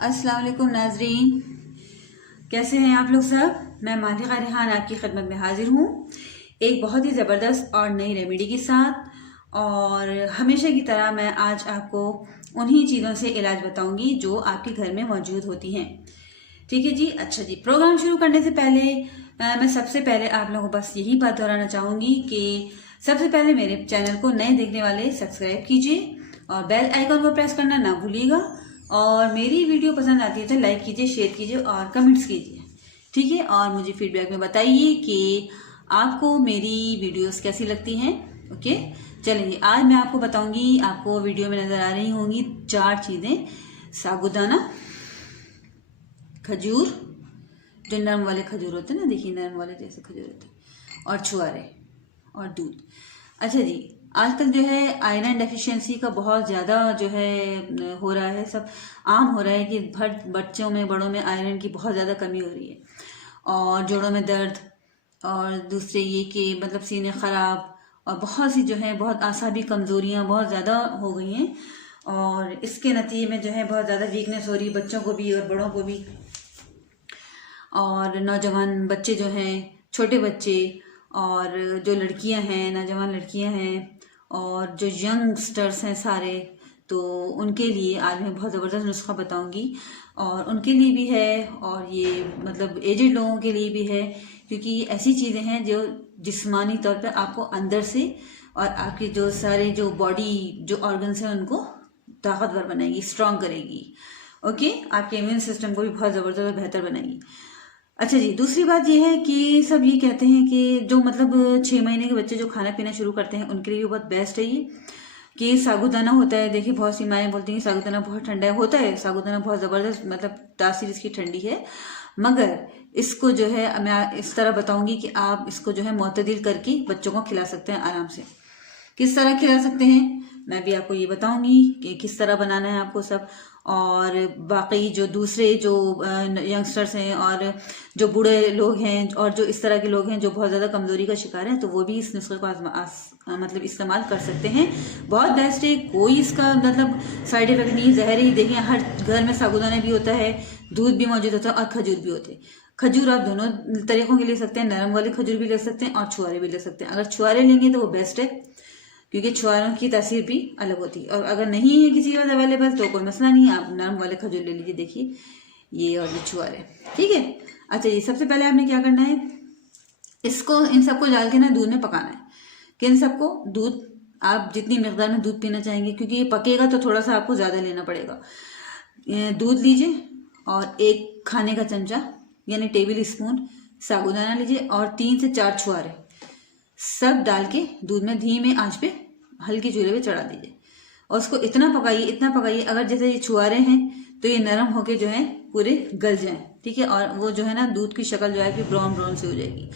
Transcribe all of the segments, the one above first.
अस्सलाम वालेकुम नाजरीन, कैसे हैं आप लोग सब। मैं मालिका रिहान आपकी खिदमत में हाजिर हूँ एक बहुत ही ज़बरदस्त और नई रेमेडी के साथ। और हमेशा की तरह मैं आज आपको उन्हीं चीज़ों से इलाज बताऊंगी जो आपके घर में मौजूद होती हैं। ठीक है जी। अच्छा जी, प्रोग्राम शुरू करने से पहले मैं सबसे पहले आप लोगों को बस यही बात दोहराना चाहूँगी कि सबसे पहले मेरे चैनल को नए देखने वाले सब्सक्राइब कीजिए और बेल आइकन को प्रेस करना ना भूलिएगा। और मेरी वीडियो पसंद आती है तो लाइक कीजिए, शेयर कीजिए और कमेंट्स कीजिए। ठीक है, और मुझे फीडबैक में बताइए कि आपको मेरी वीडियोस कैसी लगती हैं। ओके, चलिए आज मैं आपको बताऊंगी। आपको वीडियो में नजर आ रही होंगी 4 चीज़ें: साबूदाना, खजूर, जो नरम वाले खजूर होते हैं ना, देखिए नरम वाले जैसे खजूर होते हैं, और छुआरे और दूध। अच्छा जी, आजकल जो है आयरन डेफिशिएंसी का बहुत ज़्यादा जो है हो रहा है, सब आम हो रहा है कि बच्चों में बड़ों में आयरन की बहुत ज़्यादा कमी हो रही है। और जोड़ों में दर्द, और दूसरे ये कि मतलब सीने ख़राब, और बहुत सी जो है बहुत आसाबी कमज़ोरियाँ बहुत ज़्यादा हो गई हैं। और इसके नतीजे में जो है बहुत ज़्यादा वीकनेस हो रही है बच्चों को भी और बड़ों को भी। और नौजवान बच्चे जो हैं, छोटे बच्चे, और जो लड़कियां हैं, नौजवान लड़कियां हैं, और जो यंगस्टर्स हैं सारे, तो उनके लिए आज मैं बहुत ज़बरदस्त नुस्खा बताऊंगी। और उनके लिए भी है और ये मतलब एजेड लोगों के लिए भी है, क्योंकि ये ऐसी चीज़ें हैं जो जिस्मानी तौर पर आपको अंदर से और आपके जो सारे जो बॉडी जो ऑर्गन्स हैं उनको ताकतवर बनाएगी, स्ट्रॉन्ग करेगी। ओके, आपके इम्यून सिस्टम को भी बहुत ज़बरदस्त और बेहतर बनाएगी। अच्छा जी, दूसरी बात यह है कि सब ये कहते हैं कि जो मतलब 6 महीने के बच्चे जो खाना पीना शुरू करते हैं उनके लिए भी बहुत बेस्ट है ये कि साबूदाना होता है। देखिए बहुत सी माएँ बोलती हैं साबूदाना बहुत ठंडा है, होता है साबूदाना बहुत ज़बरदस्त, मतलब तासीर इसकी ठंडी है। मगर इसको जो है मैं इस तरह बताऊंगी कि आप इसको जो है मुतदिल करके बच्चों को खिला सकते हैं आराम से। किस तरह खिला सकते हैं मैं भी आपको ये बताऊंगी कि किस तरह बनाना है आपको सब। और बाकी जो दूसरे जो यंगस्टर्स हैं और जो बूढ़े लोग हैं और जो इस तरह के लोग हैं जो बहुत ज़्यादा कमज़ोरी का शिकार हैं, तो वो भी इस नुस्खे को मतलब इस्तेमाल कर सकते हैं। बहुत बेस्ट है, कोई इसका मतलब साइड इफेक्ट नहीं, जहर ही। देखिए हर घर में साबूदाना भी होता है, दूध भी मौजूद होता है और खजूर भी होते हैं। खजूर आप दोनों तरीकों के ले सकते हैं, नरम वाले खजूर भी ले सकते हैं और छुआरे भी ले सकते हैं। अगर छुआरे लेंगे तो वो बेस्ट है, क्योंकि छुआरों की तासीर भी अलग होती है। और अगर नहीं है किसी के पास अवेलेबल तो कोई मसला नहीं, आप नरम वाले खजूर ले लीजिए। देखिए ये और ये छुआरे, ठीक है। अच्छा ये सबसे पहले आपने क्या करना है, इसको इन सबको डाल के ना दूध में पकाना है। किन सबको, दूध आप जितनी मकदार में दूध पीना चाहेंगे, क्योंकि ये पकेगा तो थोड़ा सा आपको ज़्यादा लेना पड़ेगा। दूध लीजिए और 1 खाने का चमचा यानी टेबल स्पून साबूदाना लीजिए और 3 से 4 छुआरे सब डाल के दूध में धीमे आंच पे हल्की चूल्हे पे चढ़ा दीजिए। और उसको इतना पकाइए अगर जैसे ये छुआरे हैं तो ये नरम होके जो है पूरे गल जाएं। ठीक है, और वो जो है ना दूध की शक्ल जो है फिर ब्राउन ब्राउन से हो जाएगी।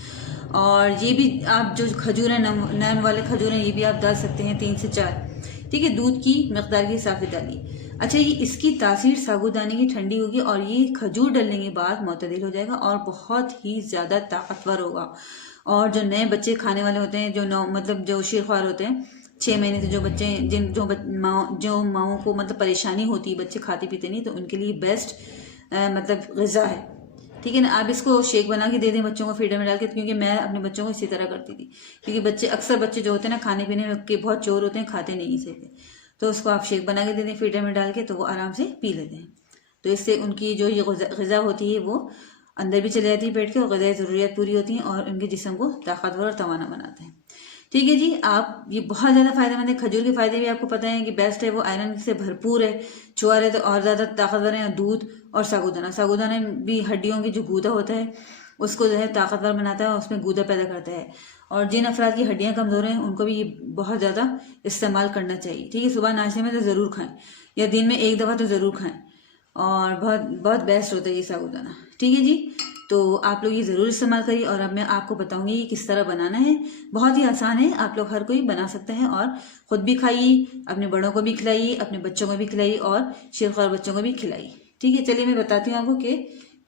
और ये भी आप जो खजूर है, नरम वाले खजूर हैं, ये भी आप डाल सकते हैं 3 से 4। ठीक है, दूध की मकदार के हिसाब से डालिए। अच्छा, ये इसकी तासीर साबूदाने की ठंडी होगी और ये खजूर डालने के बाद मुतदिल हो जाएगा और बहुत ही ज़्यादा ताकतवर होगा। और जो नए बच्चे खाने वाले होते हैं, जो मतलब जो शीरख्वार होते हैं, 6 महीने से जो बच्चे जो माओं को मतलब परेशानी होती है, बच्चे खाते पीते नहीं, तो उनके लिए बेस्ट मतलब ग़िज़ा है। ठीक है ना, आप इसको शेक बना के दे दें बच्चों को फीडर में डाल के, क्योंकि मैं अपने बच्चों को इसी तरह करती थी। क्योंकि अक्सर बच्चे जो होते हैं ना खाने पीने में के बहुत चोर होते हैं, खाते नहीं सही, तो उसको आप शेक बना के दे दें फीडर में डाल के, तो वो आराम से पी लेते हैं। तो इससे उनकी जो ये ग़िज़ा होती है वो अंदर भी चले जाती है पेट के, और ग़िज़ाई ज़रूरियात पूरी होती हैं और उनके जिस्म को ताकतवर और तवाना बनाते हैं। ठीक है जी, आप ये बहुत ज़्यादा फायदेमंद है। खजूर के फायदे भी आपको पता है कि बेस्ट है, वो आयरन से भरपूर है। छुआरे तो और ज़्यादा ताकतवर है। दूध और साबूदाना भी हड्डियों की जो गूदा होता है उसको जो है ताकतवर बनाता है और उसमें गूदा पैदा करता है। और जिन अफराद की हड्डियाँ कमज़ोर हैं उनको भी ये बहुत ज़्यादा इस्तेमाल करना चाहिए। ठीक है, सुबह नाश्ते में तो ज़रूर खाएं या दिन में 1 दफ़ा तो ज़रूर खाएं, और बहुत बहुत बेस्ट होता है ये साबूदाना। ठीक है जी, तो आप लोग ये ज़रूर इस्तेमाल करिए। और अब मैं आपको बताऊंगी कि किस तरह बनाना है। बहुत ही आसान है, आप लोग हर कोई बना सकते हैं और ख़ुद भी खाइए, अपने बड़ों को भी खिलाइए, अपने बच्चों को भी खिलाइए और शीरख्वार बच्चों को भी खिलाइए। ठीक है, चलिए मैं बताती हूँ आपको कि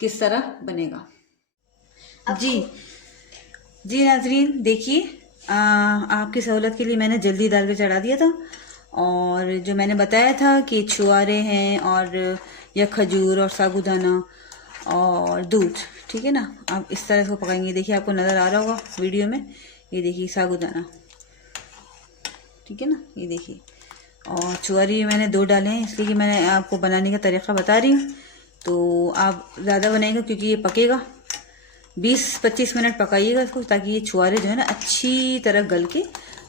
किस तरह बनेगा। जी नाजरीन, देखिए आपकी सहूलत के लिए मैंने जल्दी डाल के चढ़ा दिया था। और जो मैंने बताया था कि छुआरे हैं और या खजूर और साबूदाना और दूध, ठीक है ना। आप इस तरह इसको पकाएंगे। देखिए आपको नज़र आ रहा होगा वीडियो में, ये देखिए साबूदाना, ठीक है ना, ये देखिए। और छुआरी मैंने 2 डाले हैं इसलिए कि मैंने आपको बनाने का तरीक़ा बता रही हूँ। तो आप ज़्यादा बनाइएगा क्योंकि ये पकेगा, 20-25 मिनट पकाइएगा इसको, ताकि ये छुआरे जो है ना अच्छी तरह गल के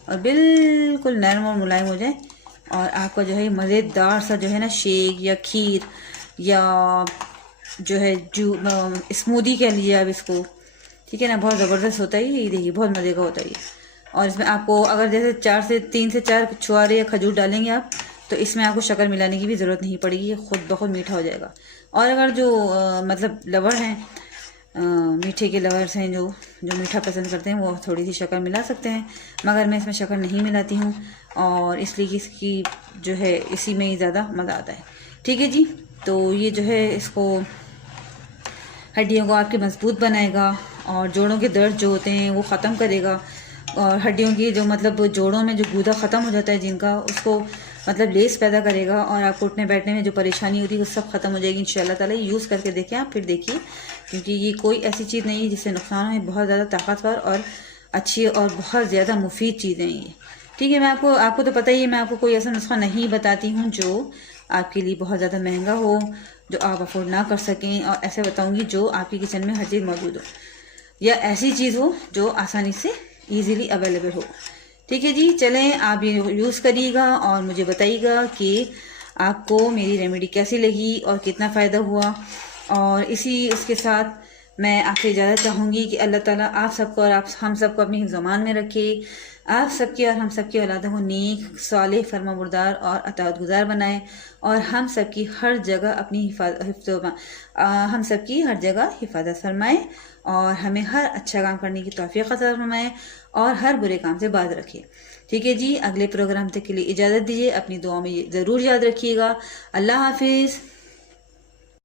और बिल्कुल नरम और मुलायम हो जाए। और आपका जो है मज़ेदार सा जो है ना शेक या खीर या जो है स्मूदी कह लीजिए आप इसको, ठीक है ना, बहुत ज़बरदस्त होता है ये। देखिए बहुत मज़े का होता है ये। और इसमें आपको अगर जैसे 3 से 4 छुआरे या खजूर डालेंगे आप, तो इसमें आपको शक्कर मिलाने की भी ज़रूरत नहीं पड़ेगी, ये खुद बहुत मीठा हो जाएगा। और अगर जो मतलब लवर हैं, मीठे के लवर्स हैं, जो मीठा पसंद करते हैं, वो थोड़ी सी शक्कर मिला सकते हैं, मगर मैं इसमें शक्कर नहीं मिलाती हूँ, और इसलिए कि इसकी जो है इसी में ही ज़्यादा मज़ा आता है। ठीक है जी। तो ये जो है इसको हड्डियों को आपके मजबूत बनाएगा और जोड़ों के दर्द जो होते हैं वो ख़त्म करेगा, और हड्डियों की जो मतलब जोड़ों में जो गूदा ख़त्म हो जाता है जिनका, उसको मतलब लेस पैदा करेगा, और आपको उठने बैठने में जो परेशानी होती है वो सब ख़त्म हो जाएगी इंशाल्लाह ताला। यूज़ करके देखें आप, फिर देखिए, क्योंकि ये कोई ऐसी चीज़ नहीं है जिससे नुकसान हो। बहुत ज़्यादा ताकतवर और अच्छी और बहुत ज़्यादा मुफीद चीज़ें हैं ये। ठीक है, मैं आपको तो पता ही है, मैं आपको कोई ऐसा नुस्खा नहीं बताती हूँ जो आपके लिए बहुत ज़्यादा महंगा हो, जो आप अफोर्ड ना कर सकें, और ऐसे बताऊँगी जो आपकी किचन में हर चीज़ मौजूद हो, या ऐसी चीज़ हो जो आसानी से ईज़िली अवेलेबल हो। ठीक है जी, चलें आप ये यूज़ करिएगा और मुझे बताइएगा कि आपको मेरी रेमेडी कैसी लगी और कितना फ़ायदा हुआ। और उसके साथ मैं आपसे इजाज़त चाहूँगी कि अल्लाह ताला आप सबको और हम सबको अपनी ज़मान में रखे, आप सबकी और हम सबकी औलादों को नेक, सालेह, फरमाबरदार और अताअत गुज़ार बनाए, और हम सबकी हर जगह अपनी हम सबकी हर जगह हिफाजत फरमाए, और हमें हर अच्छा काम करने की तौफीक अता फरमाए, और हर बुरे काम से बाज रखे। ठीक है जी, अगले प्रोग्राम तक के लिए इजाज़त दीजिए। अपनी दुआ में ज़रूर याद रखिएगा। अल्लाह हाफिज़।